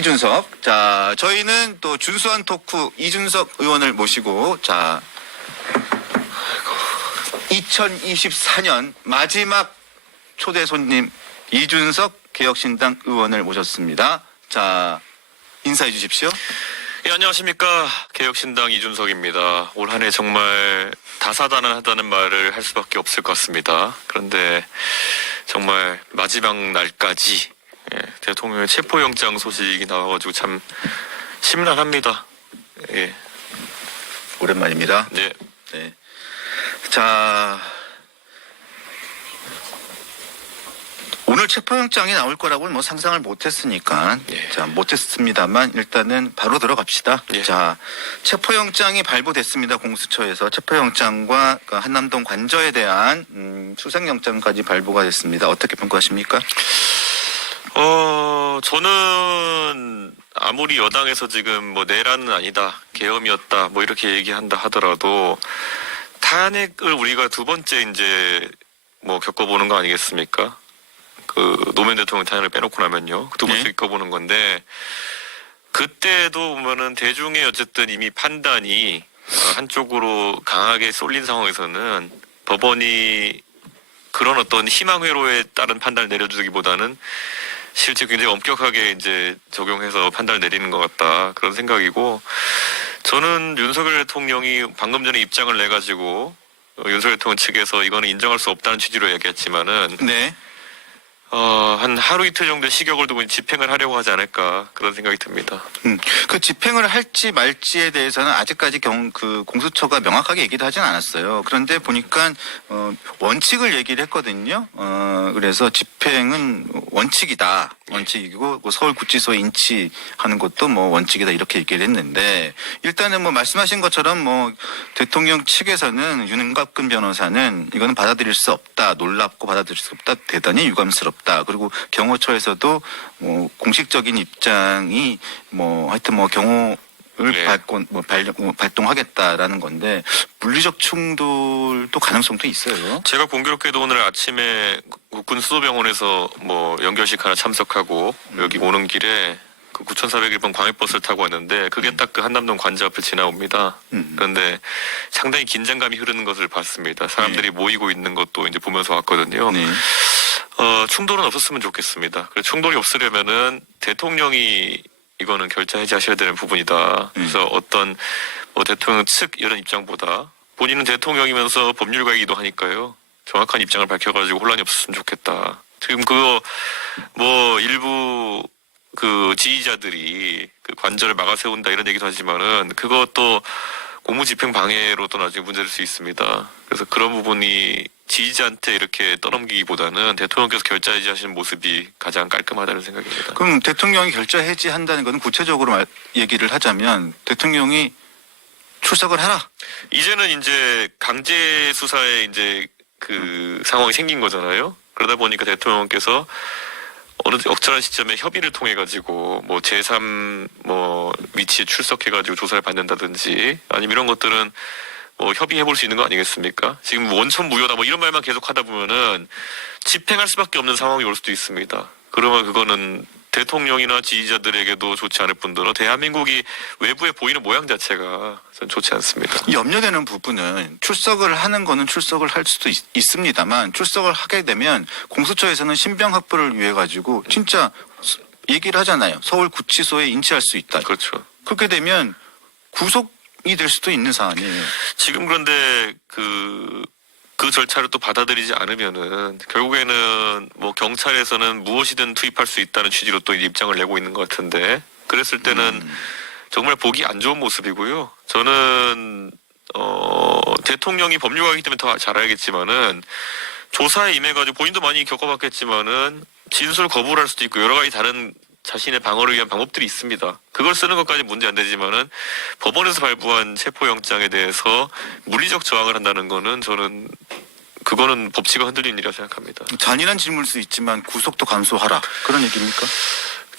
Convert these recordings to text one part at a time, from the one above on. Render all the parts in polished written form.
이준석. 자, 저희는 또 준수한 토크 이준석 의원을 모시고, 자, 2024년 마지막 초대 손님 이준석 개혁신당 의원을 모셨습니다. 자, 인사해 주십시오. 예, 안녕하십니까. 개혁신당 이준석입니다. 올 한 해 정말 다사다난하다는 말을 할 수밖에 없을 것 같습니다. 그런데 정말 마지막 날까지 대통령의 체포영장 소식이 나와가지고 참 심란합니다. 예. 오랜만입니다. 네. 네. 자, 오늘 체포영장이 나올 거라고는 뭐 상상을 못했으니까, 자, 못했습니다만 일단은 바로 들어갑시다. 예. 자, 체포영장이 발부됐습니다. 공수처에서 체포영장과 그 한남동 관저에 대한 수색영장까지 발부가 됐습니다. 어떻게 평가하십니까? 저는 아무리 여당에서 지금 뭐 내란은 아니다, 계엄이었다, 뭐 이렇게 얘기한다 하더라도 탄핵을 우리가 두 번째 이제 뭐 겪어보는 거 아니겠습니까? 그 노무현 대통령 탄핵을 빼놓고 나면요, 두 번째 네. 겪어보는 건데 그때도 보면은 대중의 어쨌든 이미 판단이 한쪽으로 강하게 쏠린 상황에서는 법원이 그런 어떤 희망 회로에 따른 판단을 내려주기보다는 실제 굉장히 엄격하게 이제 적용해서 판단을 내리는 것 같다, 그런 생각이고, 저는 윤석열 대통령이 방금 전에 입장을 내가지고 윤석열 대통령 측에서 이거는 인정할 수 없다는 취지로 얘기했지만은 네. 한 하루 이틀 정도의 시격을 두고 집행을 하려고 하지 않을까, 그런 생각이 듭니다. 그 집행을 할지 말지에 대해서는 아직까지 그 공수처가 명확하게 얘기를 하진 않았어요. 그런데 보니까 원칙을 얘기를 했거든요. 그래서 집행은 원칙이다. 원칙이고 뭐 서울구치소에 인치하는 것도 뭐 원칙이다, 이렇게 얘기를 했는데, 일단은 뭐 말씀하신 것처럼 뭐 대통령 측에서는 윤갑근 변호사는 이거는 받아들일 수 없다, 놀랍고 받아들일 수 없다, 대단히 유감스럽다. 그리고 경호처에서도 뭐 공식적인 입장이 뭐 하여튼 뭐 경호를 네. 발동하겠다라는 건데, 물리적 충돌도 가능성도 있어요. 제가 공교롭게도 오늘 아침에 국군 수도병원에서 뭐 연결식 하나 참석하고 여기 오는 길에 그 9401번 광역버스를 타고 왔는데 그게 딱 그 한남동 관저 앞을 지나옵니다. 그런데 상당히 긴장감이 흐르는 것을 봤습니다. 사람들이 모이고 있는 것도 이제 보면서 왔거든요. 네. 충돌은 없었으면 좋겠습니다. 충돌이 없으려면은 대통령이 이거는 결자 해제하셔야 되는 부분이다. 그래서 어떤 뭐 대통령 측 이런 입장보다 본인은 대통령이면서 법률가이기도 하니까요, 정확한 입장을 밝혀가지고 혼란이 없었으면 좋겠다. 지금 그거 뭐 일부 그 지지자들이 그 관절을 막아 세운다 이런 얘기도 하지만은 그것도 공무집행 방해로 또 나중에 문제될 수 있습니다. 그래서 그런 부분이 지지자한테 이렇게 떠넘기기보다는 대통령께서 결자 해지하시는 모습이 가장 깔끔하다는 생각입니다. 그럼 대통령이 결자 해지한다는 것은 구체적으로 얘기를 하자면 대통령이 출석을 해라. 이제는 이제 강제 수사에 이제 그 상황이 생긴 거잖아요. 그러다 보니까 대통령께서 어느 적절한 시점에 협의를 통해 가지고 뭐 제3 뭐 위치에 출석해 가지고 조사를 받는다든지 아니면 이런 것들은 뭐 협의해 볼 수 있는 거 아니겠습니까? 지금 원천 무효다 뭐 이런 말만 계속 하다 보면은 집행할 수밖에 없는 상황이 올 수도 있습니다. 그러면 그거는 대통령이나 지지자들에게도 좋지 않을 뿐더러 대한민국이 외부에 보이는 모양 자체가 전 좋지 않습니다. 염려되는 부분은 출석을 하는 거는 출석을 할 수도 있습니다만, 출석을 하게 되면 공수처에서는 신병 확보를 위해 가지고 진짜 얘기를 하잖아요. 서울구치소에 인치할 수 있다. 그렇죠. 그렇게 되면 구속이 될 수도 있는 사안이에요. 지금 그런데 그 절차를 또 받아들이지 않으면은 결국에는 뭐 경찰에서는 무엇이든 투입할 수 있다는 취지로 또 입장을 내고 있는 것 같은데, 그랬을 때는 정말 보기 안 좋은 모습이고요. 저는 대통령이 법률가이기 때문에 더 잘 알겠지만은 조사에 임해가지고 본인도 많이 겪어봤겠지만은 진술 거부를 할 수도 있고 여러 가지 다른 자신의 방어를 위한 방법들이 있습니다. 그걸 쓰는 것까지 문제 안 되지만은 법원에서 발부한 체포영장에 대해서 물리적 저항을 한다는 거는 저는 그거는 법치가 흔들리는 일이라고 생각합니다. 잔인한 질문일 수 있지만 구속도 감소하라, 그런 얘기입니까?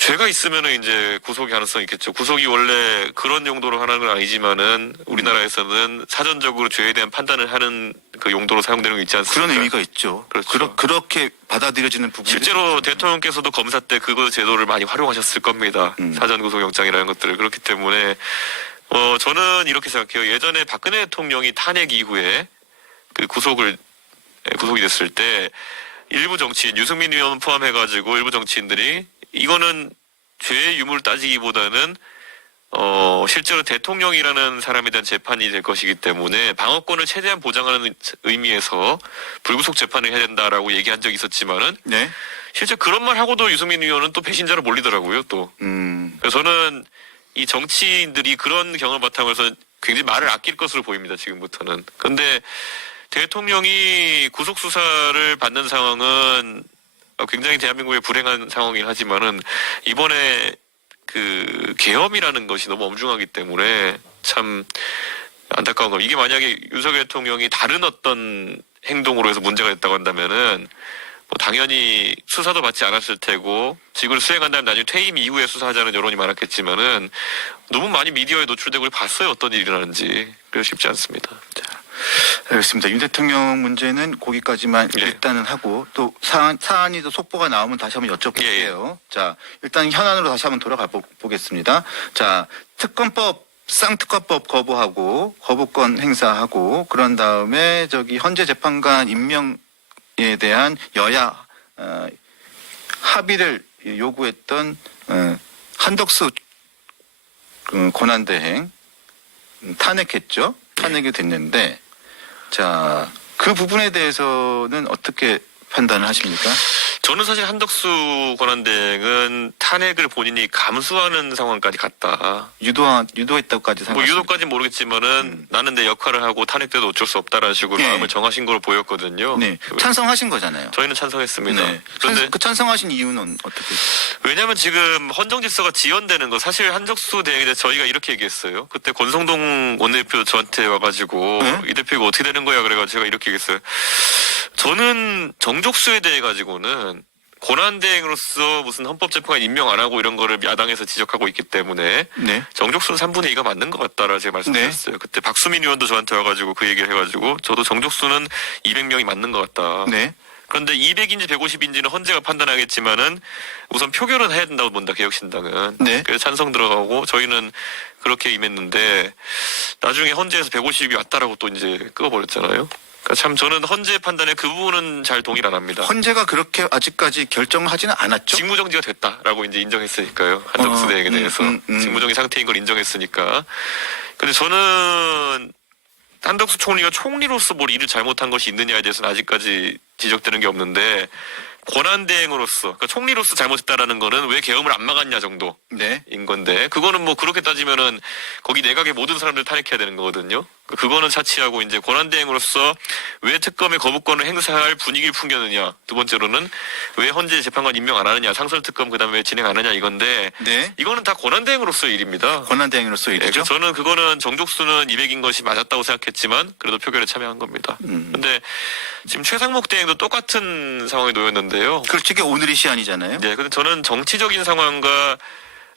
죄가 있으면은 이제 구속의 가능성이 있겠죠. 구속이 원래 그런 용도로 하는 건 아니지만은 우리나라에서는 사전적으로 죄에 대한 판단을 하는 그 용도로 사용되는 게 있지 않습니까? 그런 의미가 있죠. 그렇죠. 그렇게 받아들여지는 부분이 실제로 대통령께서도 검사 때 그거 제도를 많이 활용하셨을 겁니다. 음. 사전 구속영장이라는 것들을. 그렇기 때문에 저는 이렇게 생각해요. 예전에 박근혜 대통령이 탄핵 이후에 그 구속이 됐을 때 일부 정치인, 유승민 의원 포함해가지고 일부 정치인들이 이거는 죄의 유무를 따지기보다는 실제로 대통령이라는 사람에 대한 재판이 될 것이기 때문에 방어권을 최대한 보장하는 의미에서 불구속 재판을 해야 된다라고 얘기한 적이 있었지만은 네. 실제 그런 말 하고도 유승민 의원은 또 배신자로 몰리더라고요. 또 그래서 저는 이 정치인들이 그런 경험을 바탕으로 해서 굉장히 말을 아낄 것으로 보입니다. 지금부터는. 그런데 대통령이 구속 수사를 받는 상황은 굉장히 대한민국의 불행한 상황이긴 하지만은 이번에 그 계엄이라는 것이 너무 엄중하기 때문에 참 안타까운 겁니다. 이게 만약에 윤석열 대통령이 다른 어떤 행동으로 해서 문제가 됐다고 한다면은 뭐 당연히 수사도 받지 않았을 테고 직을 수행한 다음 나중에 퇴임 이후에 수사하자는 여론이 많았겠지만은 너무 많이 미디어에 노출되고 봤어요. 어떤 일이 일어나는지. 그래서 쉽지 않습니다. 알겠습니다. 윤 대통령 문제는 거기까지만 예. 일단은 하고 또 사안이 또 속보가 나오면 다시 한번 여쭤볼게요. 자, 일단 현안으로 다시 한번 돌아가 보겠습니다. 자, 특검법 쌍특검법 거부하고 거부권 행사하고 그런 다음에 헌재 재판관 임명에 대한 여야 합의를 요구했던 한덕수 권한대행 탄핵했죠. 탄핵이 됐는데 자, 그 부분에 대해서는 어떻게 판단을 하십니까? 저는 사실 한덕수 권한대행은 탄핵을 본인이 감수하는 상황까지 갔다. 유도했다고까지 뭐 생각합니다. 유도까지는 모르겠지만은 나는 내 역할을 하고 탄핵돼도 어쩔 수 없다라는 식으로 네. 마음을 정하신 걸로 보였거든요. 네, 찬성하신 거잖아요. 저희는 찬성했습니다. 네. 그런데 그 찬성하신 이유는 어떻게? 왜냐하면 지금 헌정질서가 지연되는 거 사실 한덕수 대행에 대해서 저희가 이렇게 얘기했어요. 그때 권성동 원내대표 저한테 와가지고 네? 이 대표 이거 어떻게 되는 거야 그래가지고 제가 이렇게 얘기했어요. 저는 정족수에 대해 가지고는 권한대행으로서 무슨 헌법재판관 임명 안 하고 이런 거를 야당에서 지적하고 있기 때문에 네. 정족수는 3분의 2가 맞는 것 같다라고 제가 말씀드렸어요. 그때 박수민 의원도 저한테 와가지고 그 얘기를 해가지고 저도 정족수는 200명이 맞는 것 같다. 네. 그런데 200인지 150인지는 헌재가 판단하겠지만은 우선 표결은 해야 된다고 본다. 개혁신당은. 네. 그래서 찬성 들어가고 저희는 그렇게 임했는데 나중에 헌재에서 150이 왔다라고 또 이제 끄어버렸잖아요. 그러니까 참 저는 헌재 판단에 그 부분은 잘 동의를 안 합니다. 헌재가 그렇게 아직까지 결정을 하지는 않았죠. 직무정지가 됐다라고 이제 인정했으니까요. 한덕수 대행에 대해서 직무정지 상태인 걸 인정했으니까. 근데 저는 한덕수 총리가 총리로서 뭘 일을 잘못한 것이 있느냐에 대해서는 아직까지 지적되는 게 없는데 권한대행으로서 그러니까 총리로서 잘못했다라는 거는 왜 계엄을 안 막았냐 정도인 네. 건데 그거는 뭐 그렇게 따지면은 거기 내각의 모든 사람들 탄핵해야 되는 거거든요. 그거는 차치하고 이제 권한대행으로서 왜 특검의 거부권을 행사할 분위기를 풍겼느냐. 두 번째로는 왜 헌재 재판관 임명 안 하느냐. 상설특검 그다음에 왜 진행 안 하냐 이건데 네. 이거는 다 권한대행으로서의 일입니다. 권한대행으로서 네, 일이죠. 그래서 저는 그거는 정족수는 200인 것이 맞았다고 생각했지만 그래도 표결에 참여한 겁니다. 근데 지금 최상목 대행도 똑같은 상황에 놓였는데요. 그렇지, 이게 오늘이 시한이잖아요. 네, 근데 저는 정치적인 상황과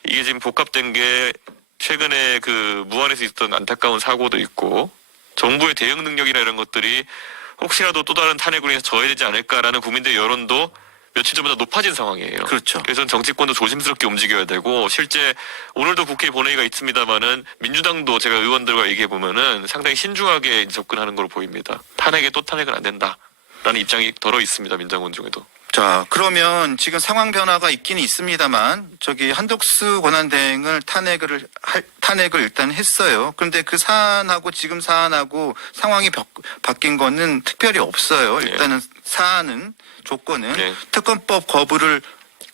이게 지금 복합된 게 최근에 그 무안에서 있었던 안타까운 사고도 있고 정부의 대응 능력이나 이런 것들이 혹시라도 또 다른 탄핵으로 인해서 저해되지 않을까라는 국민들의 여론도 며칠 전보다 높아진 상황이에요. 그렇죠. 그래서 정치권도 조심스럽게 움직여야 되고 실제 오늘도 국회 본회의가 있습니다만은 민주당도 제가 의원들과 얘기해 보면은 상당히 신중하게 접근하는 걸로 보입니다. 탄핵에 또 탄핵은 안 된다라는 입장이 덜어 있습니다. 민정원 중에도. 자, 그러면 지금 상황 변화가 있기는 있습니다만 한덕수 권한대행을 탄핵을 일단 했어요. 그런데 그 사안하고 지금 사안하고 상황이 바뀐 거는 특별히 없어요. 일단은 사안은 조건은 네. 특검법 거부를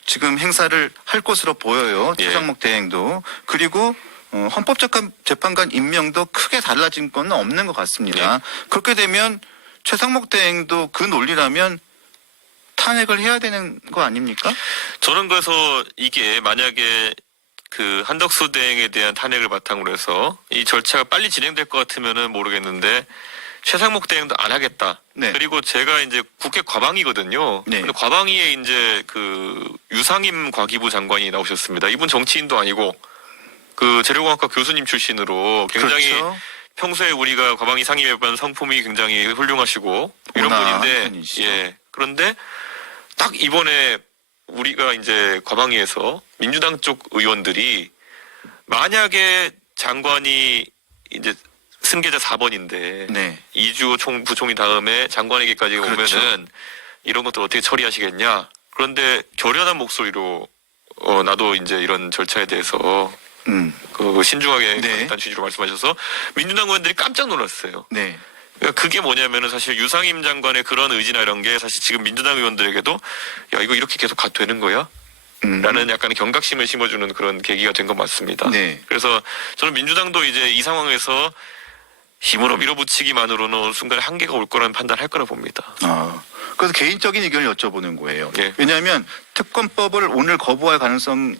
지금 행사를 할 것으로 보여요. 예. 최상목 대행도. 그리고 헌법재판관 임명도 크게 달라진 건 없는 것 같습니다. 그렇게 되면 최상목 대행도 그 논리라면 탄핵을 해야 되는 거 아닙니까? 저는 그래서 이게 만약에 그 한덕수 대행에 대한 탄핵을 바탕으로 해서 이 절차가 빨리 진행될 것 같으면은 모르겠는데 최상목 대행도 안 하겠다. 네. 그리고 제가 이제 국회 과방이거든요. 네. 근데 과방위에 이제 그 유상임 과기부 장관이 나오셨습니다. 이분 정치인도 아니고 그 재료공학과 교수님 출신으로 굉장히 그렇죠. 평소에 우리가 과방위 상임위에 본 성품이 굉장히 훌륭하시고 이런 온화한 분인데, 분이시죠. 예. 그런데 딱 이번에 우리가 이제 과방위에서 민주당 쪽 의원들이 만약에 장관이 이제 승계자 4번인데 네. 이주 부총리 다음에 장관에게까지 그렇죠. 오면은 이런 것들 어떻게 처리하시겠냐. 그런데 결연한 목소리로 나도 이제 이런 절차에 대해서 그 신중하게 네. 일단 취지로 말씀하셔서 민주당 의원들이 깜짝 놀랐어요. 네. 그러니까 그게 뭐냐면은 사실 유상임 장관의 그런 의지나 이런 게 사실 지금 민주당 의원들에게도 야 이거 이렇게 계속 가도 되는 거야? 라는 약간의 경각심을 심어주는 그런 계기가 된 것 같습니다. 네. 그래서 저는 민주당도 이제 이 상황에서 힘으로 밀어붙이기만으로는 어느 순간에 한계가 올 거라는 판단을 할 거라 봅니다. 그래서 개인적인 의견을 여쭤보는 거예요. 예. 왜냐하면 특검법을 오늘 거부할 가능성이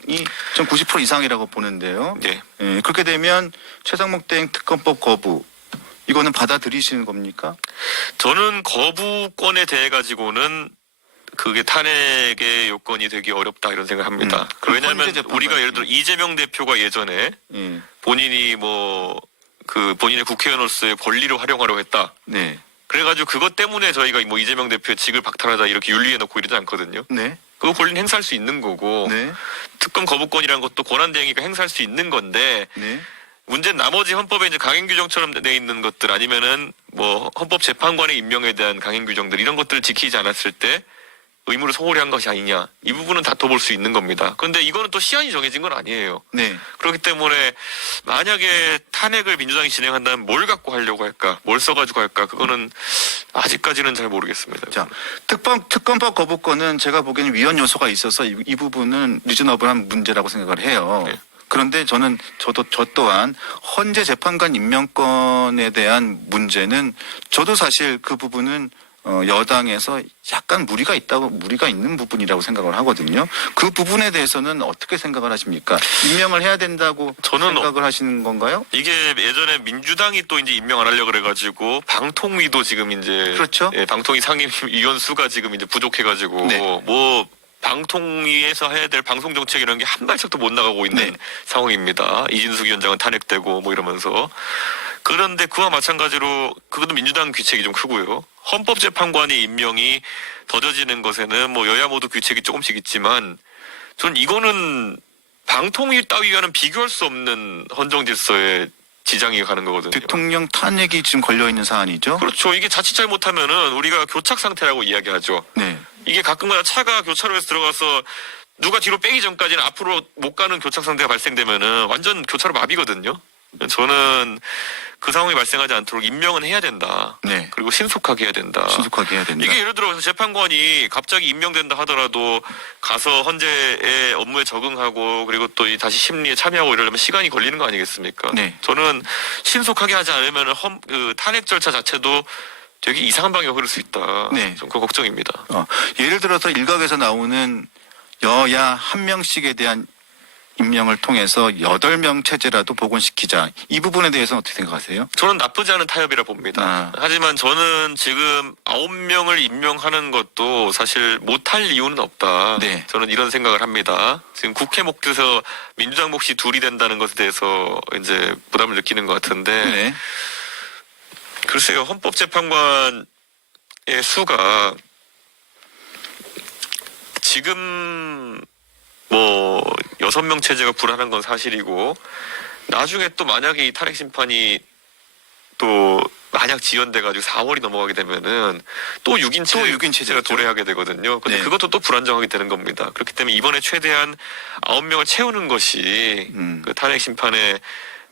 전 90% 이상이라고 보는데요. 예. 예, 그렇게 되면 최상목 대행 특검법 거부 이거는 받아들이시는 겁니까? 저는 거부권에 대해 가지고는 그게 탄핵의 요건이 되기 어렵다 이런 생각을 합니다. 그럼 왜냐하면 헌재 재판관이지. 우리가 예를 들어 이재명 대표가 예전에 예. 본인이 본인의 국회의원으로서의 권리를 활용하려고 했다. 네. 그래가지고 그것 때문에 저희가 뭐 이재명 대표의 직을 박탈하자 이렇게 윤리에 넣고 이러지 않거든요. 네. 그거 권리는 행사할 수 있는 거고 네. 특검 거부권이라는 것도 권한대행위가 행사할 수 있는 건데 네. 문제는 나머지 헌법에 이제 강행 규정처럼 돼 있는 것들 아니면은 뭐 헌법재판관의 임명에 대한 강행 규정들 이런 것들을 지키지 않았을 때 의무를 소홀히 한 것이 아니냐 이 부분은 다퉈볼 수 있는 겁니다. 그런데 이거는 또 시한이 정해진 건 아니에요. 네. 그렇기 때문에 만약에 탄핵을 민주당이 진행한다면 뭘 갖고 하려고 할까? 뭘 써가지고 할까? 그거는 아직까지는 잘 모르겠습니다. 자, 특검법 거부권은 제가 보기에는 위헌 요소가 있어서 이 부분은 리저너블한 문제라고 생각을 해요. 네. 그런데 저 또한 헌재 재판관 임명권에 대한 문제는 저도 사실 그 부분은 여당에서 약간 무리가 있는 부분이라고 생각을 하거든요. 그 부분에 대해서는 어떻게 생각을 하십니까? 임명을 해야 된다고 저는 생각을 하시는 건가요? 이게 예전에 민주당이 또 이제 임명 안 하려고 그래가지고 방통위도 지금 이제 그렇죠. 예, 방통위 상임위원 수가 지금 이제 부족해가지고 네. 뭐 방통위에서 해야 될 방송 정책 이런 게 한 발짝도 못 나가고 있는 네. 상황입니다. 이진숙 위원장은 탄핵되고 뭐 이러면서 그런데 그와 마찬가지로 그것도 민주당 귀책이 좀 크고요. 헌법재판관의 임명이 더뎌지는 것에는 뭐 여야 모두 귀책이 조금씩 있지만 전 이거는 방통위 따위와는 비교할 수 없는 헌정 질서에 지장이 가는 거거든요. 대통령 탄핵이 지금 걸려 있는 사안이죠. 그렇죠. 이게 자칫 잘못하면은 우리가 교착 상태라고 이야기하죠. 네. 이게 가끔가다 차가 교차로에서 들어가서 누가 뒤로 빼기 전까지는 앞으로 못 가는 교착 상태가 발생되면은 완전 교차로 마비거든요. 저는 그 상황이 발생하지 않도록 임명은 해야 된다. 네. 그리고 신속하게 해야 된다. 신속하게 해야 된다. 이게 예를 들어 재판관이 갑자기 임명된다 하더라도 가서 헌재의 업무에 적응하고 그리고 또 다시 심리에 참여하고 이러려면 시간이 걸리는 거 아니겠습니까? 네. 저는 신속하게 하지 않으면 그 탄핵 절차 자체도 되게 이상한 방향으로 흐를 수 있다. 네. 좀 그 걱정입니다. 예를 들어서 일각에서 나오는 여야 한 명씩에 대한 임명을 통해서 8명 체제라도 복원시키자. 이 부분에 대해서는 어떻게 생각하세요? 저는 나쁘지 않은 타협이라 봅니다. 하지만 저는 지금 9명을 임명하는 것도 사실 못할 이유는 없다. 네. 저는 이런 생각을 합니다. 지금 국회 몫에서 민주당 몫이 둘이 된다는 것에 대해서 이제 부담을 느끼는 것 같은데 네. 글쎄요. 헌법재판관의 수가 지금 6명 체제가 불안한 건 사실이고 나중에 또 만약에 이 탄핵 심판이 또 만약 지연돼가지고 4월이 넘어가게 되면은 또 6인 체제가 도래하게 되거든요. 근데 네. 그것도 또 불안정하게 되는 겁니다. 그렇기 때문에 이번에 최대한 9명을 채우는 것이 그 탄핵 심판의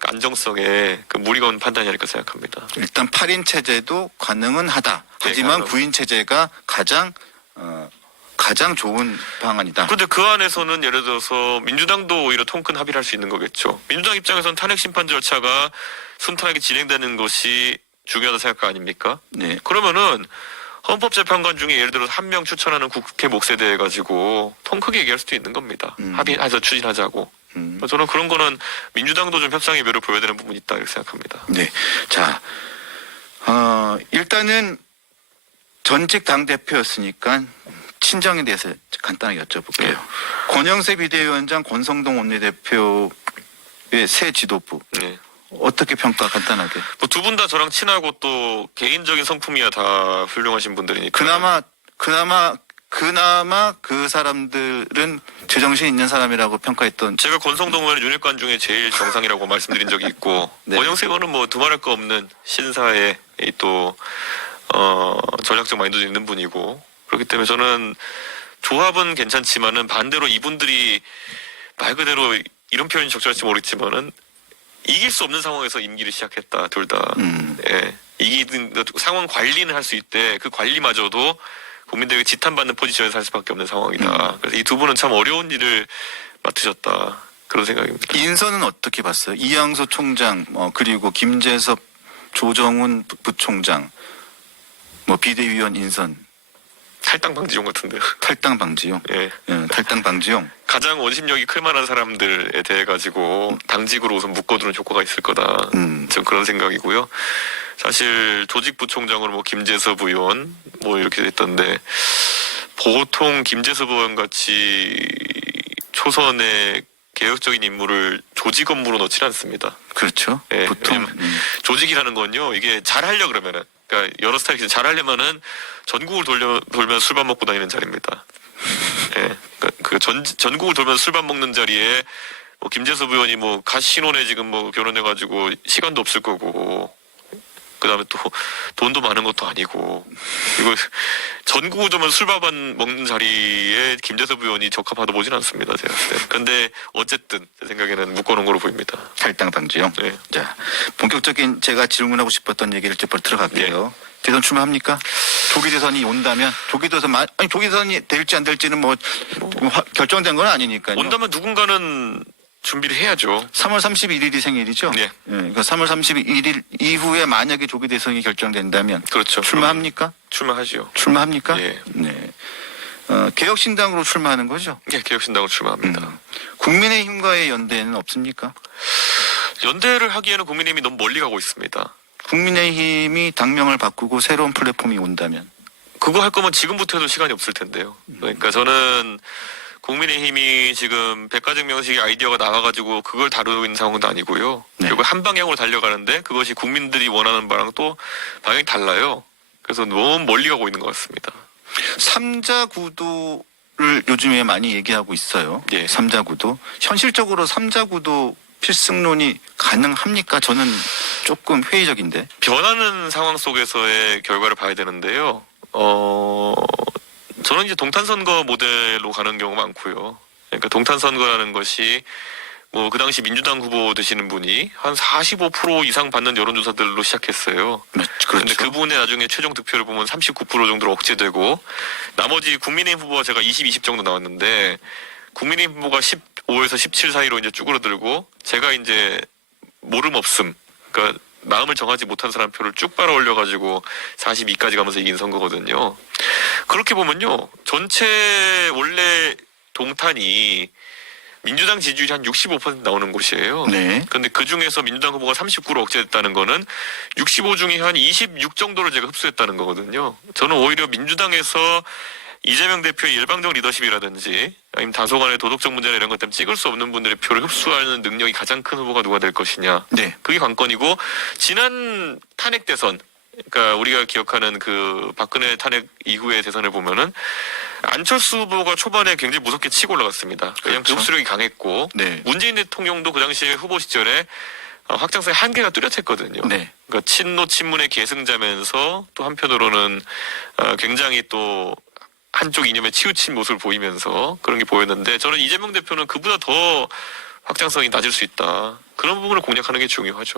안정성에 그 무리가 없는 판단이 아닐까 생각합니다. 일단 8인 체제도 가능은 하다. 하지만 네, 9인 체제가 가장 좋은 방안이다. 그런데 그 안에서는 예를 들어서 민주당도 오히려 통큰 합의를 할 수 있는 거겠죠. 민주당 입장에서는 탄핵 심판 절차가 순탄하게 진행되는 것이 중요하다 생각 아닙니까? 네. 그러면은 헌법재판관 중에 예를 들어서 한 명 추천하는 국회 몫에 대해 가지고 통 크게 얘기할 수도 있는 겁니다. 합의해서 추진하자고. 저는 그런 거는 민주당도 좀 협상의 묘를 보여야 되는 부분이 있다 이렇게 생각합니다. 네. 자, 일단은 전직 당대표였으니까 친정에 대해서 간단하게 여쭤볼게요. 네. 권영세 비대위원장, 권성동 원내대표의 새 지도부 네. 어떻게 평가 간단하게? 뭐 두 분 다 저랑 친하고 또 개인적인 성품이야 다 훌륭하신 분들이니까. 그나마 그 사람들은 제정신 있는 사람이라고 평가했던. 제가 권성동 의원 윤핵관 중에 제일 정상이라고 말씀드린 적이 있고 네. 권영세 의원은 뭐 두말할 거 없는 신사에 또 전략적 마인드도 있는 분이고 그렇기 때문에 저는 조합은 괜찮지만은 반대로 이분들이 말 그대로 이런 표현이 적절할지 모르겠지만은 이길 수 없는 상황에서 임기를 시작했다 둘 다. 예. 이기는 상황 관리는 할 수 있대. 그 관리마저도 국민들에게 지탄받는 포지션에서 할 수밖에 없는 상황이다. 그래서 이 두 분은 참 어려운 일을 맡으셨다. 그런 생각입니다. 인선은 어떻게 봤어요? 이양소 총장, 그리고 김재섭, 조정훈 부총장, 비대위원 인선, 탈당 방지용 같은데요. 탈당 방지용. 예. 탈당 방지용. 가장 원심력이 클 만한 사람들에 대해 가지고 당직으로 우선 묶어두는 효과가 있을 거다. 전 그런 생각이고요. 사실 조직부총장으로 뭐 김재섭 의원 뭐 이렇게 됐던데 보통 김재섭 의원 같이 초선의 개혁적인 인물을 조직 업무로 넣지는 않습니다. 그렇죠. 예, 보통 왜냐면 조직이라는 건요, 이게 잘하려 그러면은, 그러니까 여러 스타일이 잘하려면은 전국을 돌면 술밥 먹고 다니는 자리입니다. 예, 그러니까 전국을 돌면서 술밥 먹는 자리에 뭐 김재섭 의원이 뭐 갓 신혼에 지금 뭐 결혼해가지고 시간도 없을 거고. 그다음에 또 돈도 많은 것도 아니고 이거 전국을 돌면 술밥 먹는 자리에 김재섭 의원이 적합하다 보진 않습니다. 제가 봤을 때. 근데 어쨌든 제 생각에는 묶어놓은 거로 보입니다. 탈당 방지용. 네. 자, 본격적인 제가 질문하고 싶었던 얘기를 좀 들어갈게요. 대선 출마합니까? 조기 대선이 온다면 조기 대선이 될지 안 될지는 결정된 건 아니니까요. 온다면 누군가는 준비를 해야죠. 3월 31일이 생일이죠? 네. 그러니까 3월 31일 이후에 만약에 조기 대선이 결정된다면 그렇죠. 출마합니까? 출마하죠. 출마합니까? 예. 네. 개혁신당으로 출마하는 거죠? 예, 개혁신당으로 출마합니다. 국민의힘과의 연대는 없습니까? 연대를 하기에는 국민의힘이 너무 멀리 가고 있습니다. 국민의힘이 당명을 바꾸고 새로운 플랫폼이 온다면? 그거 할 거면 지금부터 해도 시간이 없을 텐데요. 그러니까 저는 국민의힘이 지금 백가정 명식의 아이디어가 나와가지고 그걸 다루고 있는 상황도 아니고요. 네. 결국 한 방향으로 달려가는데 그것이 국민들이 원하는 바랑 또 방향이 달라요. 그래서 너무 멀리 가고 있는 것 같습니다. 3자 구도를 요즘에 많이 얘기하고 있어요. 예. 3자 구도. 현실적으로 3자 구도 필승론이 가능합니까? 저는 조금 회의적인데. 변하는 상황 속에서의 결과를 봐야 되는데요. 저는 이제 동탄선거 모델로 가는 경우가 많고요. 그러니까 동탄선거라는 것이 뭐 그 당시 민주당 후보 되시는 분이 한 45% 이상 받는 여론조사들로 시작했어요. 그렇죠. 그런데 그분의 나중에 최종 득표를 보면 39% 정도로 억제되고 나머지 국민의힘 후보가 제가 20 정도 나왔는데 국민의힘 후보가 15에서 17 사이로 이제 쭈그러들고 제가 이제 모름 없음. 그러니까 마음을 정하지 못한 사람 표를 쭉 빨아 올려가지고 42까지 가면서 이긴 선거거든요. 그렇게 보면요. 전체 원래 동탄이 민주당 지지율이 한 65% 나오는 곳이에요. 네. 그런데 그 중에서 민주당 후보가 39로 억제됐다는 거는 65 중에 한 26 정도를 제가 흡수했다는 거거든요. 저는 오히려 민주당에서 이재명 대표의 일방적 리더십이라든지 아니면 다소간의 도덕적 문제나 이런 것 때문에 찍을 수 없는 분들의 표를 흡수하는 능력이 가장 큰 후보가 누가 될 것이냐. 네. 그게 관건이고 지난 탄핵 대선 그러니까 우리가 기억하는 그 박근혜 탄핵 이후의 대선을 보면은 안철수 후보가 초반에 굉장히 무섭게 치고 올라갔습니다. 그냥 그렇죠. 흡수력이 강했고 네. 문재인 대통령도 그 당시에 후보 시절에 확장성의 한계가 뚜렷했거든요. 네. 그러니까 친노 친문의 계승자면서 또 한편으로는 굉장히 또 한쪽 이념에 치우친 모습을 보이면서 그런 게 보였는데 저는 이재명 대표는 그보다 더 확장성이 낮을 수 있다. 그런 부분을 공략하는 게 중요하죠.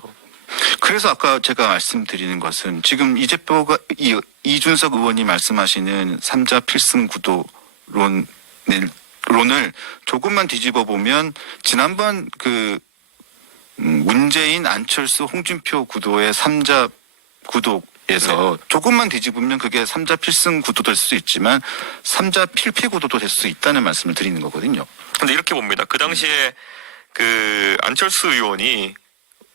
그래서 아까 제가 말씀드리는 것은 지금 이준석 의원이 말씀하시는 3자 필승 구도론을 조금만 뒤집어 보면 지난번 문재인, 안철수, 홍준표 구도의 3자 구도에서 조금만 뒤집으면 그게 3자 필승 구도 될 수 있지만 3자 필패 구도도 될 수 있다는 말씀을 드리는 거거든요. 근데 이렇게 봅니다. 그 당시에 그 안철수 의원이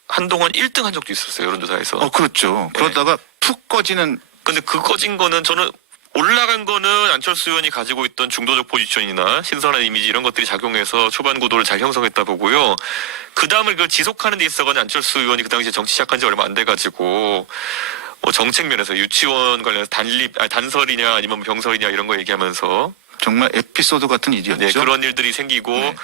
한동안 1등 한 적도 있었어요. 여론조사에서. 그렇죠. 네. 그러다가 푹 꺼지는 근데 그 꺼진 거는 저는 올라간 거는 안철수 의원이 가지고 있던 중도적 포지션이나 신선한 이미지 이런 것들이 작용해서 초반 구도를 잘 형성했다 보고요. 그 다음을 그걸 지속하는 데 있어서는 안철수 의원이 그 당시에 정치 시작한 지 얼마 안 돼가지고 뭐 정책 면에서 유치원 관련해서 단설이냐 아니면 병설이냐 이런 거 얘기하면서 정말 에피소드 같은 일이었죠. 네, 그런 일들이 생기고 네.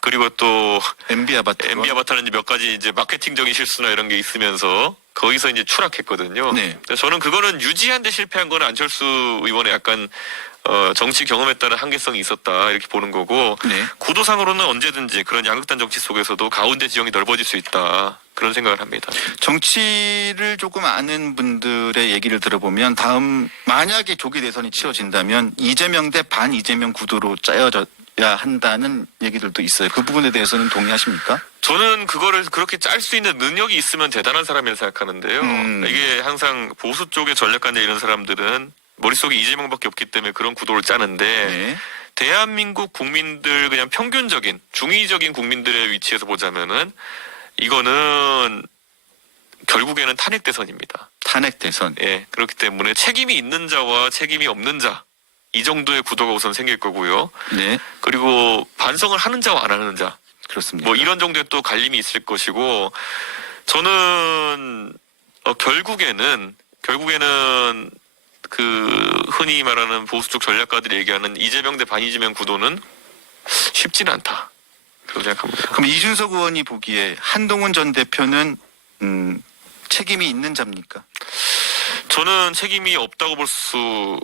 그리고 또 MB 아바타. MB 아바타는 몇 가지 이제 마케팅적인 실수나 이런 게 있으면서 거기서 이제 추락했거든요. 네. 저는 그거는 유지한 데 실패한 거는 안철수 의원의 약간 정치 경험에 따른 한계성이 있었다 이렇게 보는 거고 네. 구도상으로는 언제든지 그런 양극단 정치 속에서도 가운데 지형이 넓어질 수 있다 그런 생각을 합니다. 정치를 조금 아는 분들의 얘기를 들어보면 다음 만약에 조기 대선이 치러진다면 이재명 대 반 이재명 구도로 짜여져야 한다는 얘기들도 있어요. 그 부분에 대해서는 동의하십니까? 저는 그거를 그렇게 짤 수 있는 능력이 있으면 대단한 사람이라고 생각하는데요. 이게 항상 보수 쪽의 전략가나 이런 사람들은 머릿속에 이재명밖에 없기 때문에 그런 구도를 짜는데 네. 대한민국 국민들 그냥 평균적인 중의적인 국민들의 위치에서 보자면은 이거는 결국에는 탄핵 대선입니다. 탄핵 대선. 예, 그렇기 때문에 책임이 있는 자와 책임이 없는 자 이 정도의 구도가 우선 생길 거고요. 네. 그리고 반성을 하는 자와 안 하는 자 그렇습니다. 뭐 이런 정도의 또 갈림이 있을 것이고 저는 결국에는 그 흔히 말하는 보수 쪽 전략가들이 얘기하는 이재명 대 반이재명 구도는 쉽지는 않다. 그렇게 생각합니다. 그럼 이준석 의원이 보기에 한동훈 전 대표는 책임이 있는 자입니까? 저는 책임이 없다고 볼 수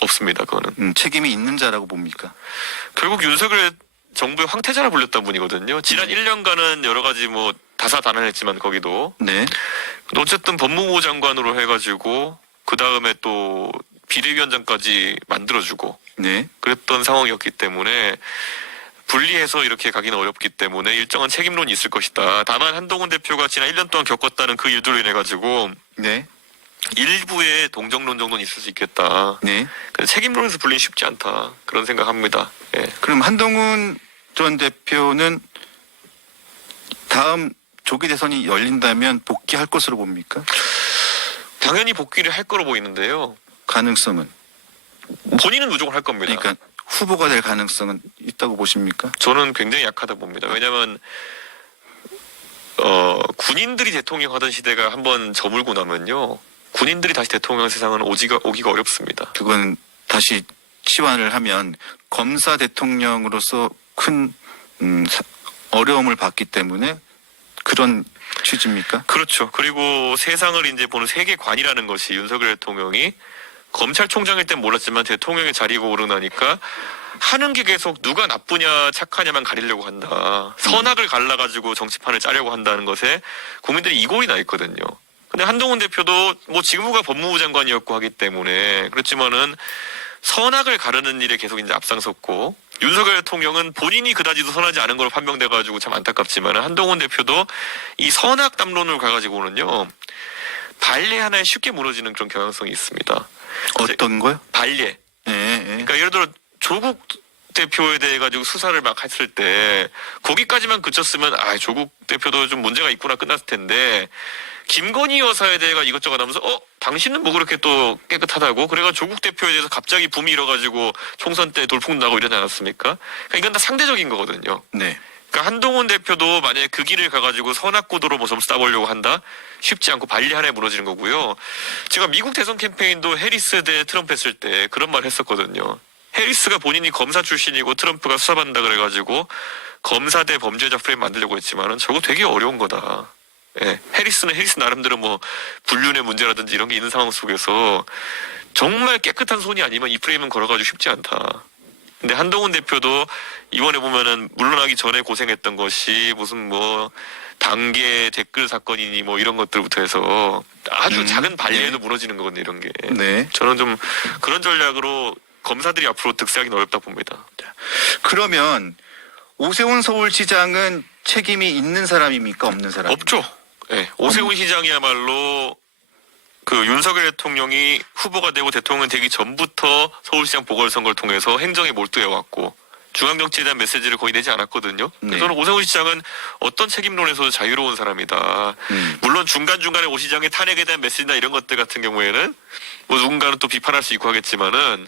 없습니다. 그거는 책임이 있는 자라고 봅니까? 결국 윤석열 정부의 황태자라 불렸던 분이거든요. 지난 1년간은 여러 가지 뭐 다사다난했지만 거기도 네. 어쨌든 법무부 장관으로 해가지고 그 다음에 또 비대위원장까지 만들어주고 네. 그랬던 상황이었기 때문에 분리해서 이렇게 가기는 어렵기 때문에 일정한 책임론이 있을 것이다. 다만 한동훈 대표가 지난 1년 동안 겪었다는 그 일들로 인해 가지고 네. 일부의 동정론 정도는 있을 수 있겠다. 네. 근데 책임론에서 분리는 쉽지 않다. 그런 생각합니다. 예. 그럼 한동훈 전 대표는 다음 조기 대선이 열린다면 복귀할 것으로 봅니까? 당연히 복귀를 할 거로 보이는데요. 가능성은? 본인은 무조건 할 겁니다. 그러니까 후보가 될 가능성은 있다고 보십니까? 저는 굉장히 약하다 봅니다. 왜냐하면 군인들이 대통령 하던 시대가 한번 저물고 나면요. 군인들이 다시 대통령 세상은 오기가 어렵습니다. 그건 다시 치환을 하면 검사 대통령으로서 큰 어려움을 받기 때문에 그런 취지입니까? 그렇죠. 그리고 세상을 이제 보는 세계관이라는 것이 윤석열 대통령이 검찰총장일 땐 몰랐지만 대통령의 자리에 오르나니까 하는 게 계속 누가 나쁘냐 착하냐만 가리려고 한다. 선악을 갈라가지고 정치판을 짜려고 한다는 것에 국민들이 이골이 나 있거든요. 근데 한동훈 대표도 뭐 직무가 법무부 장관이었고 하기 때문에 그렇지만은 선악을 가르는 일에 계속 이제 앞장섰고 윤석열 대통령은 본인이 그다지도 선하지 않은 걸로 판명돼가지고 참 안타깝지만 한동훈 대표도 이 선악 담론을 가가지고는요 발례 하나에 쉽게 무너지는 그런 경향성이 있습니다. 어떤 거요? 발례. 예. 그러니까 예를 들어 조국 대표에 대해 가지고 수사를 막 했을 때 거기까지만 그쳤으면 조국 대표도 좀 문제가 있구나 끝났을 텐데 김건희 여사에 대해 이것저것 하면서 당신은 뭐 그렇게 또 깨끗하다고 그래가 조국 대표에 대해서 갑자기 붐이 일어가지고 총선 때 돌풍 나고 이러지 않았습니까? 그러니까 이건 다 상대적인 거거든요. 네. 그러니까 한동훈 대표도 만약에 그 길을 가가지고 선악구도로 뭐 점수 따보려고 한다? 쉽지 않고 발리 하나에 무너지는 거고요. 제가 미국 대선 캠페인도 해리스 대 트럼프 했을 때 그런 말 했었거든요. 해리스가 본인이 검사 출신이고 트럼프가 수사받는다 그래가지고 검사 대 범죄자 프레임 만들려고 했지만은 저거 되게 어려운 거다. 예, 해리스는 해리스 나름대로 뭐 불륜의 문제라든지 이런 게 있는 상황 속에서 정말 깨끗한 손이 아니면 이 프레임은 걸어가지고 쉽지 않다. 근데 한동훈 대표도 이번에 보면은 물러나기 전에 고생했던 것이 무슨 뭐 당계 댓글 사건이니 뭐 이런 것들부터 해서 아주 작은 발리에도 무너지는 거거든요, 이런 게. 네. 저는 좀 그런 전략으로 검사들이 앞으로 득세하기는 어렵다 봅니다. 그러면 오세훈 서울시장은 책임이 있는 사람입니까? 없는 사람입니까? 없죠. 네, 오세훈 시장이야말로 그 윤석열 대통령이 후보가 되고 대통령 되기 전부터 서울시장 보궐선거를 통해서 행정에 몰두해왔고 중앙 정치에 대한 메시지를 거의 내지 않았거든요. 네. 저는 오세훈 시장은 어떤 책임론에서도 자유로운 사람이다. 물론 중간중간에 오 시장의 탄핵에 대한 메시지나 이런 것들 같은 경우에는 뭐 누군가는 또 비판할 수 있고 하겠지만은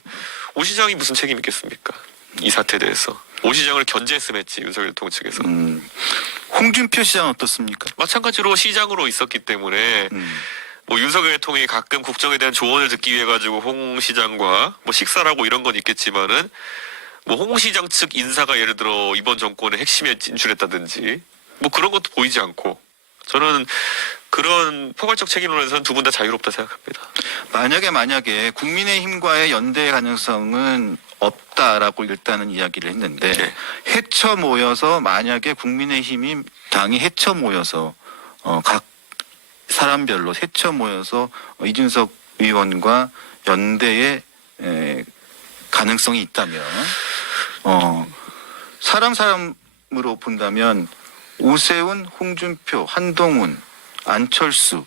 오 시장이 무슨 책임이 있겠습니까? 이 사태에 대해서. 오 시장을 견제했으면 했지, 윤석열 대통령 측에서. 홍준표 시장 어떻습니까? 마찬가지로 시장으로 있었기 때문에 뭐 윤석열 대통령이 가끔 국정에 대한 조언을 듣기 위해 가지고 홍 시장과 뭐 식사를 하고 이런 건 있겠지만은 뭐 홍 시장 측 인사가 예를 들어 이번 정권의 핵심에 진출했다든지 뭐 그런 것도 보이지 않고 저는 그런 포괄적 책임론에서는 두 분 다 자유롭다 생각합니다. 만약에 국민의힘과의 연대 가능성은 없다라고 일단은 이야기를 했는데 네. 해쳐 모여서 만약에 국민의힘이 당이 해쳐 모여서 각 사람별로 해쳐 모여서 이준석 의원과 연대의 가능성이 있다면 사람으로 본다면 오세훈, 홍준표, 한동훈, 안철수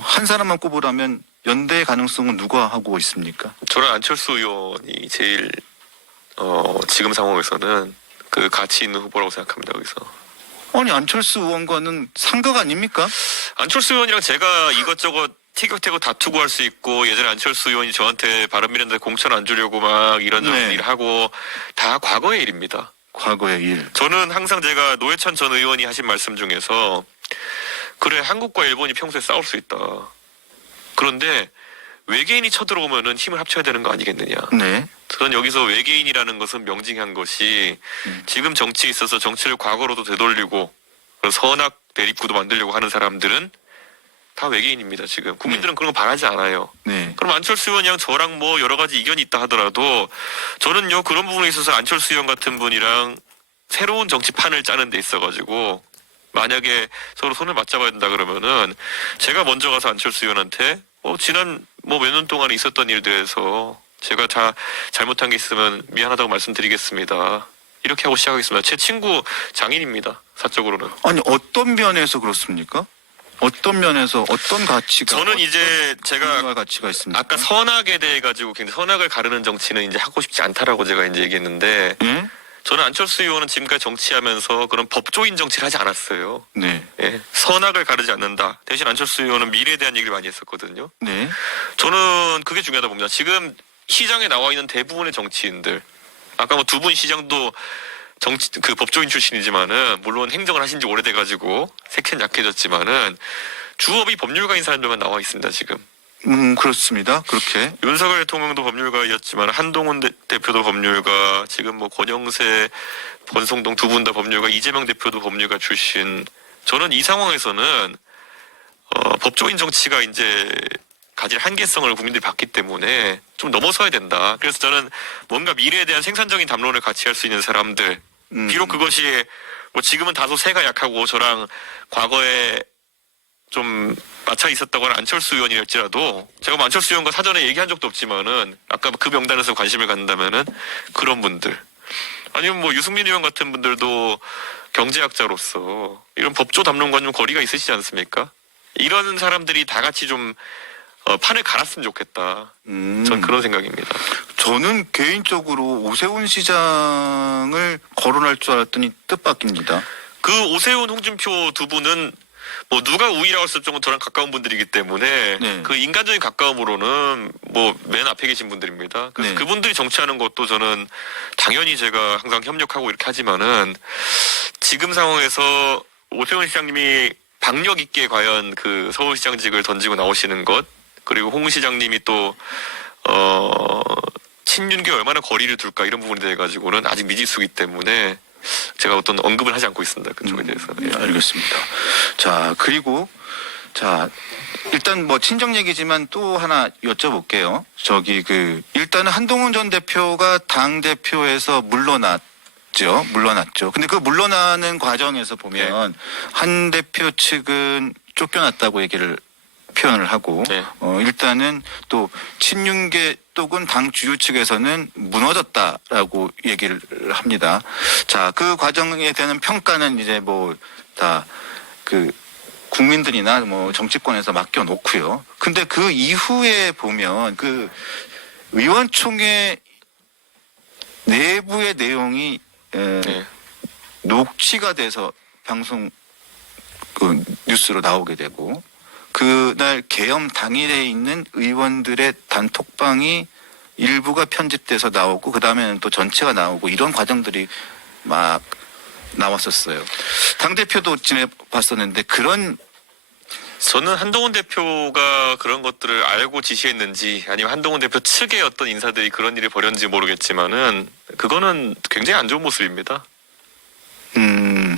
한 사람만 꼽으라면 연대의 가능성은 누가 하고 있습니까? 저는 안철수 의원이 제일 지금 상황에서는 그 가치 있는 후보라고 생각합니다. 여기서. 아니 안철수 의원과는 상각 아닙니까? 안철수 의원이랑 제가 이것저것 티격태격 다투고 할 수 있고 예전에 안철수 의원이 저한테 바른미래당에 공천 안 주려고 막 이런저런 네. 일을 하고 다 과거의 일입니다. 과거의 일. 저는 항상 제가 노회찬 전 의원이 하신 말씀 중에서 그래 한국과 일본이 평소에 싸울 수 있다. 그런데 외계인이 쳐들어오면은 힘을 합쳐야 되는 거 아니겠느냐. 네. 저는 여기서 외계인이라는 것은 명징한 것이 지금 정치에 있어서 정치를 과거로도 되돌리고 선악 대립구도 만들려고 하는 사람들은 다 외계인입니다. 지금 국민들은 그런 거 바라지 않아요. 네. 그럼 안철수 의원이랑 저랑 뭐 여러 가지 이견이 있다 하더라도 저는요 그런 부분에 있어서 안철수 의원 같은 분이랑 새로운 정치판을 짜는 데 있어가지고 만약에 서로 손을 맞잡아야 된다 그러면은 제가 먼저 가서 안철수 의원한테 지난 뭐 몇 년 동안 있었던 일들에서 제가 다 잘못한 게 있으면 미안하다고 말씀드리겠습니다. 이렇게 하고 시작하겠습니다. 제 친구 장인입니다. 사적으로는. 아니 어떤 면에서 그렇습니까? 어떤 면에서 어떤 가치가 저는 이제 제가 가치가 있습니까? 아까 선악에 대해 가지고 굉장히 선악을 가르는 정치는 이제 하고 싶지 않다라고 제가 이제 얘기했는데 예? 저는 안철수 의원은 지금까지 정치하면서 그런 법조인 정치를 하지 않았어요. 네. 예, 선악을 가르지 않는다. 대신 안철수 의원은 미래에 대한 얘기를 많이 했었거든요. 네. 저는 그게 중요하다 봅니다. 지금 시장에 나와 있는 대부분의 정치인들, 아까 뭐 두 분 시장도 그 법조인 출신이지만은 물론 행정을 하신 지 오래돼가지고 색채는 약해졌지만은 주업이 법률가인 사람들만 나와 있습니다 지금. 그렇습니다. 그렇게. 윤석열 대통령도 법률가였지만 한동훈 대표도 법률가, 지금 뭐 권영세, 권성동 두 분 다 법률가, 이재명 대표도 법률가 출신. 저는 이 상황에서는 법조인 정치가 이제 가질 한계성을 국민들이 봤기 때문에 좀 넘어서야 된다. 그래서 저는 뭔가 미래에 대한 생산적인 담론을 같이 할 수 있는 사람들, 비록 그것이 뭐 지금은 다소 세가 약하고 저랑 과거에 좀 맞춰 있었다고 하는 안철수 의원이랄지라도 제가 뭐 안철수 의원과 사전에 얘기한 적도 없지만은 아까 그 명단에서 관심을 갖는다면은 그런 분들, 아니면 뭐 유승민 의원 같은 분들도 경제학자로서 이런 법조 담론과 좀 거리가 있으시지 않습니까? 이런 사람들이 다 같이 좀 판을 갈았으면 좋겠다. 전 그런 생각입니다. 저는 개인적으로 오세훈 시장을 거론할 줄 알았더니 뜻밖입니다. 그 오세훈, 홍준표 두 분은 뭐 누가 우위라고 했을 정도 저랑 가까운 분들이기 때문에 네. 그 인간적인 가까움으로는 뭐 맨 앞에 계신 분들입니다. 그래서 네. 그분들이 정치하는 것도 저는 당연히 제가 항상 협력하고 이렇게 하지만은 지금 상황에서 오세훈 시장님이 박력 있게 과연 그 서울시장직을 던지고 나오시는 것, 그리고 홍 시장님이 또 친윤계 얼마나 거리를 둘까 이런 부분에 대해 가지고는 아직 미지수이기 때문에 제가 어떤 언급을 하지 않고 있습니다. 그쪽에 대해서. 예. 알겠습니다. 자, 그리고 일단 뭐 친정 얘기지만 또 하나 여쭤볼게요. 일단은 한동훈 전 대표가 당 대표에서 물러났죠. 근데 그 물러나는 과정에서 보면 한 대표 측은 쫓겨났다고 표현을 하고 네. 일단은 또 친윤계 쪽은 당 주류 측에서는 무너졌다라고 얘기를 합니다. 자, 그 과정에 대한 평가는 이제 뭐 다 국민들이나 뭐 정치권에서 맡겨놓고요. 근데 그 이후에 보면 그 의원총회 내부의 내용이 네. 녹취가 돼서 방송 그 뉴스로 나오게 되고 그날 계엄 당일에 있는 의원들의 단톡방이 일부가 편집돼서 나오고 그 다음에는 또 전체가 나오고 이런 과정들이 막 나왔었어요. 당 대표도 지내봤었는데 그런 저는 한동훈 대표가 그런 것들을 알고 지시했는지 아니면 한동훈 대표 측의 어떤 인사들이 그런 일을 벌였는지 모르겠지만은 그거는 굉장히 안 좋은 모습입니다.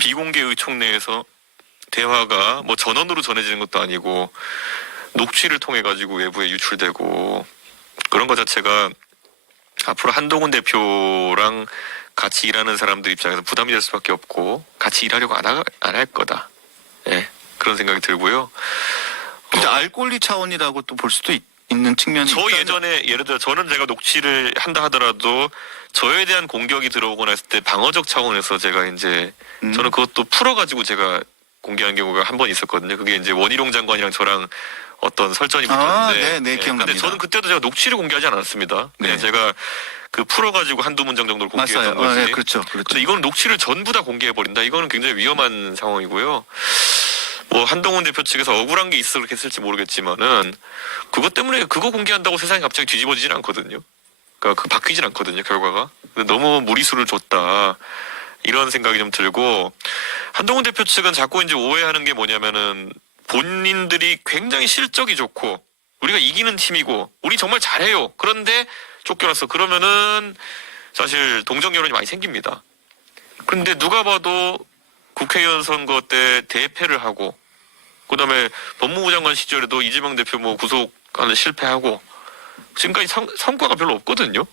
비공개 의총내에서 대화가 뭐 전원으로 전해지는 것도 아니고 녹취를 통해 가지고 외부에 유출되고 그런 것 자체가 앞으로 한동훈 대표랑 같이 일하는 사람들 입장에서 부담이 될 수밖에 없고 같이 일하려고 안 할 거다. 예, 그런 생각이 들고요. 근데 알 권리 차원이라고 또 볼 수도 있는 측면이 저 있다면- 예전에 예를 들어 저는 제가 녹취를 한다 하더라도 저에 대한 공격이 들어오거나 했을 때 방어적 차원에서 제가 이제 저는 그것도 풀어가지고 제가 공개한 경우가 한 번 있었거든요. 그게 이제 원희룡 장관이랑 저랑 어떤 설전이 붙었는데. 네, 기억납니다. 근데 저는 그때도 제가 녹취를 공개하지 않았습니다. 그냥 네. 제가 그 풀어가지고 한두 문장 정도를 공개했던 맞아요. 거지. 네, 그렇죠. 근데 이거는 녹취를 전부 다 공개해버린다. 이거는 굉장히 위험한 상황이고요. 뭐 한동훈 대표 측에서 억울한 게 있어 그렇게 했을지 모르겠지만은 그것 때문에 그거 공개한다고 세상이 갑자기 뒤집어지진 않거든요. 그러니까 그 바뀌진 않거든요. 결과가. 근데 너무 무리수를 줬다. 이런 생각이 좀 들고 한동훈 대표 측은 자꾸 이제 오해하는 게 뭐냐면은 본인들이 굉장히 실적이 좋고 우리가 이기는 팀이고 우리 정말 잘해요. 그런데 쫓겨났어. 그러면은 사실 동정 여론이 많이 생깁니다. 그런데 누가 봐도 국회의원 선거 때 대패를 하고 그다음에 법무부 장관 시절에도 이재명 대표 뭐 구속하는 실패하고 지금까지 성과가 별로 없거든요.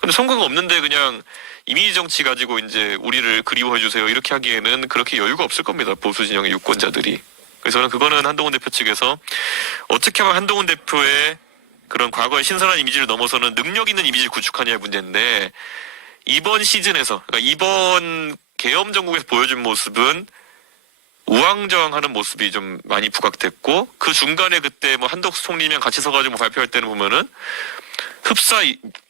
근데 성과가 없는데 그냥 이미지 정치 가지고 이제 우리를 그리워해 주세요 이렇게 하기에는 그렇게 여유가 없을 겁니다. 보수 진영의 유권자들이. 그래서 저는 그거는 한동훈 대표 측에서 어떻게 하면 한동훈 대표의 그런 과거의 신선한 이미지를 넘어서는 능력 있는 이미지를 구축하냐의 문제인데 이번 시즌에서 그러니까 이번 계엄 정국에서 보여준 모습은 우왕좌왕하는 모습이 좀 많이 부각됐고 그 중간에 그때 뭐 한덕수 총리랑 같이 서가지고 발표할 때는 보면은 흡사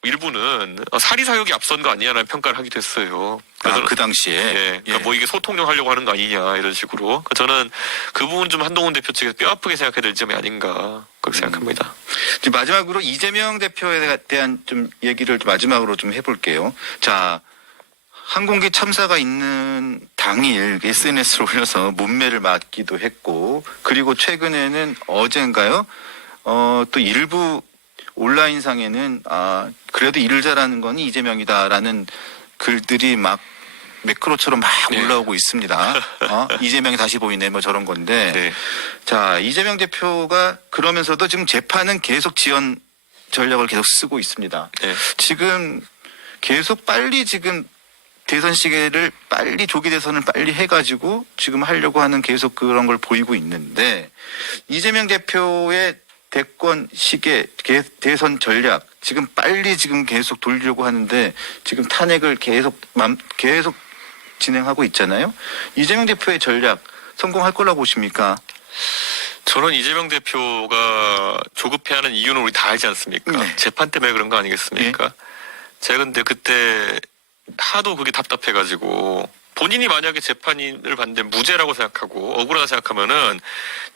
일부는 사리사욕이 앞선 거 아니냐라는 평가를 하기도 했어요. 그 당시에. 예, 그러니까 뭐 이게 소통령 하려고 하는 거 아니냐 이런 식으로. 그러니까 저는 그 부분 좀 한동훈 대표 측에서 뼈 아프게 생각해야 될 점이 아닌가 그렇게 생각합니다. 지금 마지막으로 이재명 대표에 대한 좀 얘기를 마지막으로 좀 해볼게요. 자, 항공기 참사가 있는 당일 SNS를 올려서 문매를 맞기도 했고, 그리고 최근에는 어젠가요? 또 일부 온라인상에는 그래도 일을 잘하는 건 이재명이다라는 글들이 막 매크로처럼 막 네. 올라오고 있습니다. 이재명이 다시 보이네 뭐 저런 건데. 네. 자, 이재명 대표가 그러면서도 지금 재판은 계속 지연 전략을 계속 쓰고 있습니다. 네. 지금 계속 빨리 지금 대선 시기를 빨리 조기 대선을 빨리 해가지고 지금 하려고 하는 계속 그런 걸 보이고 있는데 이재명 대표의 대권 시계 대선 전략 지금 빨리 지금 계속 돌리려고 하는데 지금 탄핵을 계속 진행하고 있잖아요. 이재명 대표의 전략 성공할 거라고 보십니까? 저는 이재명 대표가 조급해하는 이유는 우리 다 알지 않습니까? 네. 재판 때문에 그런 거 아니겠습니까? 제가 근데 그때 하도 그게 답답해가지고 본인이 만약에 재판을 받는데 무죄라고 생각하고 억울하다 생각하면은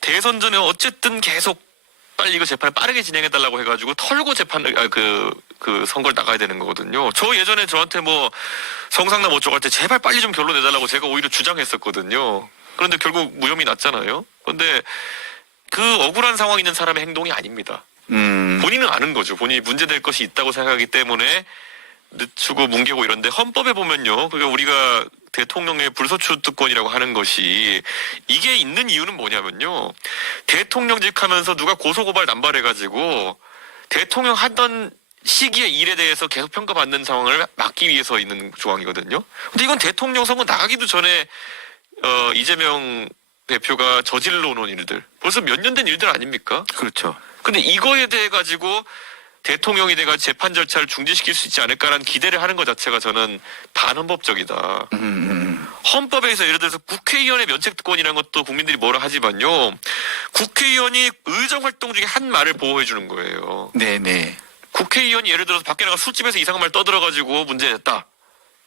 대선 전에 어쨌든 계속 빨리 이거 재판을 빠르게 진행해달라고 해가지고 털고 재판을 그 선거를 나가야 되는 거거든요. 저 예전에 저한테 뭐 성상남 어쩌고 할 때 제발 빨리 좀 결론 내달라고 제가 오히려 주장했었거든요. 그런데 결국 무혐의 났잖아요. 그런데 그 억울한 상황에 있는 사람의 행동이 아닙니다. 본인은 아는 거죠. 본인이 문제될 것이 있다고 생각하기 때문에 늦추고 뭉개고 이런데 헌법에 보면요. 그러니까 우리가 대통령의 불소추 특권이라고 하는 것이 이게 있는 이유는 뭐냐면요. 대통령직 하면서 누가 고소고발 남발해가지고 대통령 하던 시기의 일에 대해서 계속 평가받는 상황을 막기 위해서 있는 조항이거든요. 근데 이건 대통령 선거 나가기도 전에 이재명 대표가 저질러 놓은 일들 벌써 몇 년 된 일들 아닙니까? 그렇죠. 근데 이거에 대해 가지고 대통령이 돼가 재판 절차를 중지시킬 수 있지 않을까라는 기대를 하는 것 자체가 저는 반헌법적이다. 헌법에서 예를 들어서 국회의원의 면책특권이라는 것도 국민들이 뭐라 하지만요. 국회의원이 의정활동 중에 한 말을 보호해 주는 거예요. 네네. 국회의원이 예를 들어서 밖에 나가 술집에서 이상한 말 떠들어가지고 문제됐다.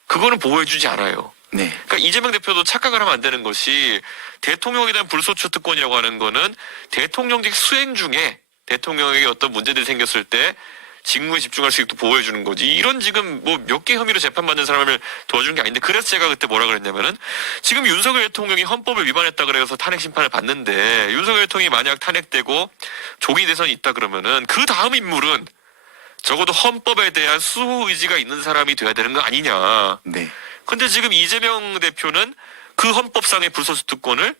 그거는 보호해주지 않아요. 네. 그러니까 이재명 대표도 착각을 하면 안 되는 것이 대통령에 대한 불소추 특권이라고 하는 거는 대통령직 수행 중에 대통령에게 어떤 문제들이 생겼을 때 직무에 집중할 수 있도록 보호해 주는 거지. 이런 지금 뭐 몇 개 혐의로 재판받는 사람을 도와주는 게 아닌데, 그래서 제가 그때 뭐라 그랬냐면은 지금 윤석열 대통령이 헌법을 위반했다 그래서 탄핵 심판을 받는데, 윤석열 대통령이 만약 탄핵되고 조기 대선이 있다 그러면은 그 다음 인물은 적어도 헌법에 대한 수호 의지가 있는 사람이 돼야 되는 거 아니냐. 네. 근데 지금 이재명 대표는 그 헌법상의 불소추 특권을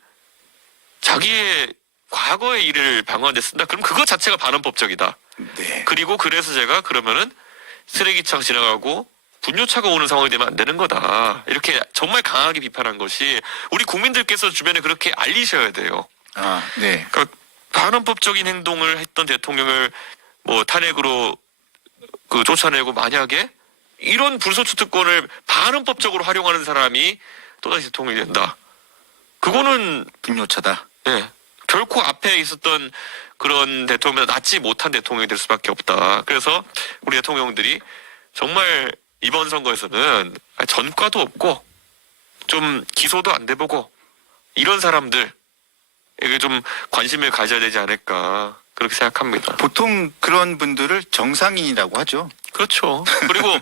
자기의 과거의 일을 방어하는 데 쓴다. 그럼 그거 자체가 반헌법적이다. 네. 그리고 그래서 제가 그러면은 쓰레기차가 지나가고 분뇨차가 오는 상황이 되면 안 되는 거다. 이렇게 정말 강하게 비판한 것이, 우리 국민들께서 주변에 그렇게 알리셔야 돼요. 아, 네. 그러니까 반헌법적인 행동을 했던 대통령을 뭐 탄핵으로 쫓아내고, 만약에 이런 불소추 특권을 반헌법적으로 활용하는 사람이 또다시 대통령이 된다. 그거는 분뇨차다. 네, 결코 앞에 있었던 그런 대통령보다 낫지 못한 대통령이 될 수밖에 없다. 그래서 우리 대통령들이 정말 이번 선거에서는 전과도 없고 좀 기소도 안 돼보고 이런 사람들에게 좀 관심을 가져야 되지 않을까, 그렇게 생각합니다. 보통 그런 분들을 정상인이라고 하죠. 그렇죠. 그리고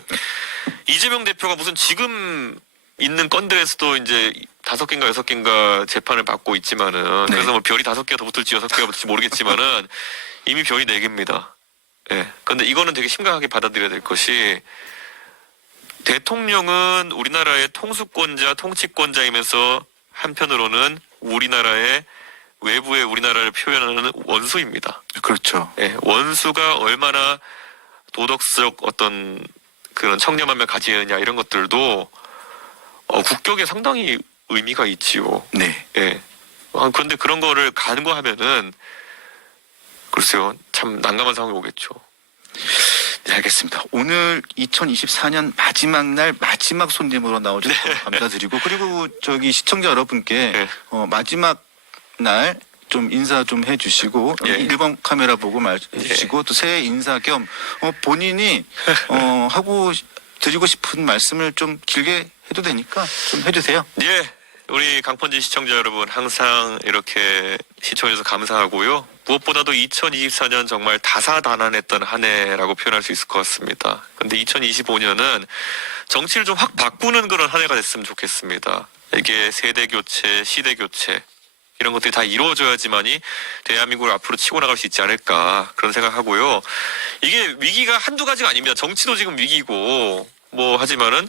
이재명 대표가 무슨 지금 있는 건들에서도 이제 5개인가 6개인가 재판을 받고 있지만은, 네. 그래서 뭐 별이 5개가 더 붙을지 6개가 붙을지 모르겠지만은 이미 별이 4개입니다. 예. 근데 이거는 되게 심각하게 받아들여야 될 것이, 대통령은 우리나라의 통수권자, 통치권자이면서 한편으로는 우리나라의 외부의 우리나라를 표현하는 원수입니다. 그렇죠. 예. 원수가 얼마나 도덕적 어떤 그런 청렴함을 가지느냐, 이런 것들도 국격에 상당히 의미가 있지요. 네. 예. 그런데 그런 거를 간과하면은 글쎄요, 참 난감한 상황이 오겠죠. 네, 알겠습니다. 오늘 2024년 마지막 날 마지막 손님으로 나오셔서 감사드리고, 그리고 저기 시청자 여러분께 네. 마지막 날 좀 인사 좀 해주시고, 예. 1번 카메라 보고 말해주시고, 또 새해 인사 겸 본인이 하고 드리고 싶은 말씀을 좀 길게 해도 되니까 좀 해주세요. 예. 우리 강펀지 시청자 여러분, 항상 이렇게 시청해주셔서 감사하고요. 무엇보다도 2024년 정말 다사다난했던 한 해라고 표현할 수 있을 것 같습니다. 근데 2025년은 정치를 좀 확 바꾸는 그런 한 해가 됐으면 좋겠습니다. 이게 세대 교체, 시대 교체, 이런 것들이 다 이루어져야지만이 대한민국을 앞으로 치고 나갈 수 있지 않을까, 그런 생각하고요. 이게 위기가 한두 가지가 아닙니다. 정치도 지금 위기고 뭐 하지만은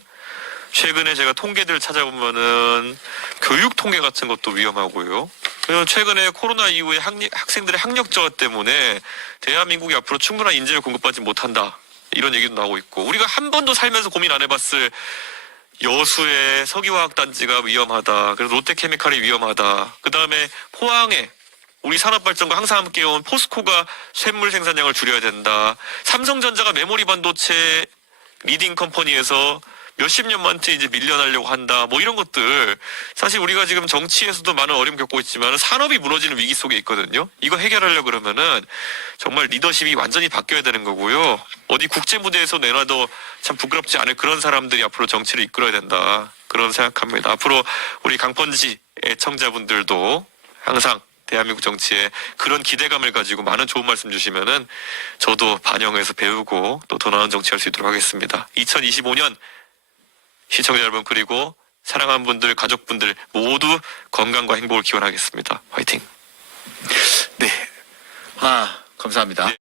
최근에 제가 통계들 찾아보면은 교육 통계 같은 것도 위험하고요. 그리고 최근에 코로나 이후에 학생들의 학력 저하 때문에 대한민국이 앞으로 충분한 인재를 공급받지 못한다, 이런 얘기도 나오고 있고, 우리가 한 번도 살면서 고민 안 해봤을 여수의 석유화학단지가 위험하다. 그래서 롯데케미칼이 위험하다. 그 다음에 포항에 우리 산업발전과 항상 함께해온 포스코가 쇳물 생산량을 줄여야 된다. 삼성전자가 메모리 반도체 리딩 컴퍼니에서 몇십 년만트 이제 밀려나려고 한다. 뭐 이런 것들, 사실 우리가 지금 정치에서도 많은 어려움 겪고 있지만 산업이 무너지는 위기 속에 있거든요. 이거 해결하려고 그러면은 정말 리더십이 완전히 바뀌어야 되는 거고요. 어디 국제 무대에서 내놔도 참 부끄럽지 않을 그런 사람들이 앞으로 정치를 이끌어야 된다, 그런 생각합니다. 앞으로 우리 강펀지 애청자분들도 항상 대한민국 정치에 그런 기대감을 가지고 많은 좋은 말씀 주시면은 저도 반영해서 배우고 또 더 나은 정치할 수 있도록 하겠습니다. 2025년 시청자 여러분, 그리고 사랑하는 분들, 가족분들 모두 건강과 행복을 기원하겠습니다. 화이팅! 네. 감사합니다.